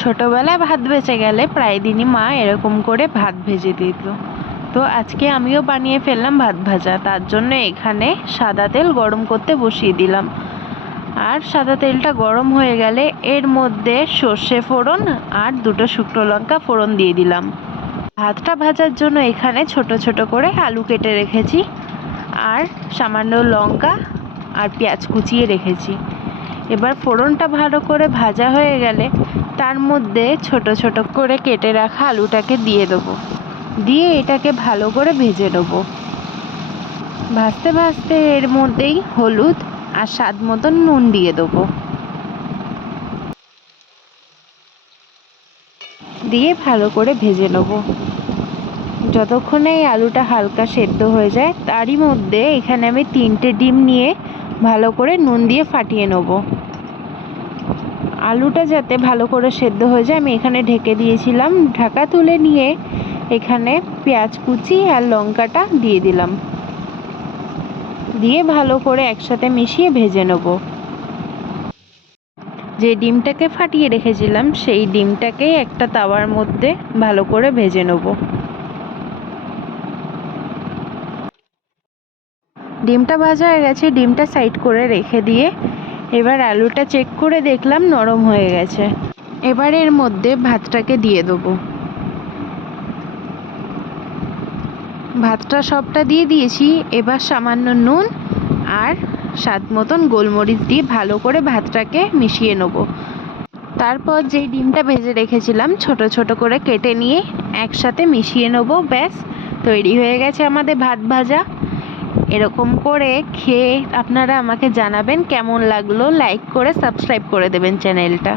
ছোটোবেলায় ভাত বেঁচে গেলে প্রায় দিনই মা এরকম করে ভাত ভেজে দিত। তো আজকে আমিও বানিয়ে ফেললাম ভাত ভাজা। তার জন্য এখানে সাদা তেল গরম করতে বসিয়ে দিলাম। আর সাদা তেলটা গরম হয়ে গেলে এর মধ্যে সর্ষে ফোড়ন আর 2টো শুকনো লঙ্কা ফোড়ন দিয়ে দিলাম। ভাতটা ভাজার জন্য এখানে ছোট ছোট করে আলু কেটে রেখেছি, আর সামান্য লঙ্কা আর পেঁয়াজ কুচিয়ে রেখেছি। এবার ফোড়নটা ভালো করে ভাজা হয়ে গেলে তার মধ্যে ছোট ছোট করে কেটে রাখা আলুটাকে দিয়ে দেবো, দিয়ে এটাকে ভালো করে ভেজে নেবো। ভাজতে ভাজতে এর মধ্যেই হলুদ আর স্বাদ মতন নুন দিয়ে দেবো, দিয়ে ভালো করে ভেজে নেবো যতক্ষণে এই আলুটা হালকা সেদ্ধ হয়ে যায়। তারই মধ্যে এখানে আমি 3টে ডিম নিয়ে ভালো করে নুন দিয়ে ফাটিয়ে নেবো। আলুটা যাতে ভালো করে সেদ্ধ হয়ে যায় আমি এখানে ঢেকে দিয়েছিলাম। ঢাকা তুলে নিয়ে এখানে পেঁয়াজ কুচি আর লঙ্কাটা দিয়ে দিলাম, দিয়ে ভালো করে একসাথে মিশিয়ে ভেজে নেব। যে ডিমটাকে ফাটিয়ে রেখেছিলাম সেই ডিমটাকে একটা তাওয়ার মধ্যে ভালো করে ভেজে নেব। ডিমটা ভাজা হয়ে গেছে, ডিমটা সাইড করে রেখে দিয়ে এবার আলুটা চেক করে দেখলাম নরম হয়ে গেছে। এবার এর মধ্যে ভাতটাকে দিয়ে দেবো। ভাতটা সবটা দিয়ে দিয়েছি। এবার সামান্য নুন আর স্বাদ মতন গোলমরিচ দিয়ে ভালো করে ভাতটাকে মিশিয়ে নেব। তারপর যেই ডিমটা ভেজে রেখেছিলাম ছোট ছোট করে কেটে নিয়ে একসাথে মিশিয়ে নেব। ব্যাস তৈরি হয়ে গেছে আমাদের ভাত ভাজা। এরকম করে খেয়ে আপনারা আমাকে জানাবেন কেমন লাগলো। লাইক করে সাবস্ক্রাইব করে দেবেন চ্যানেলটা।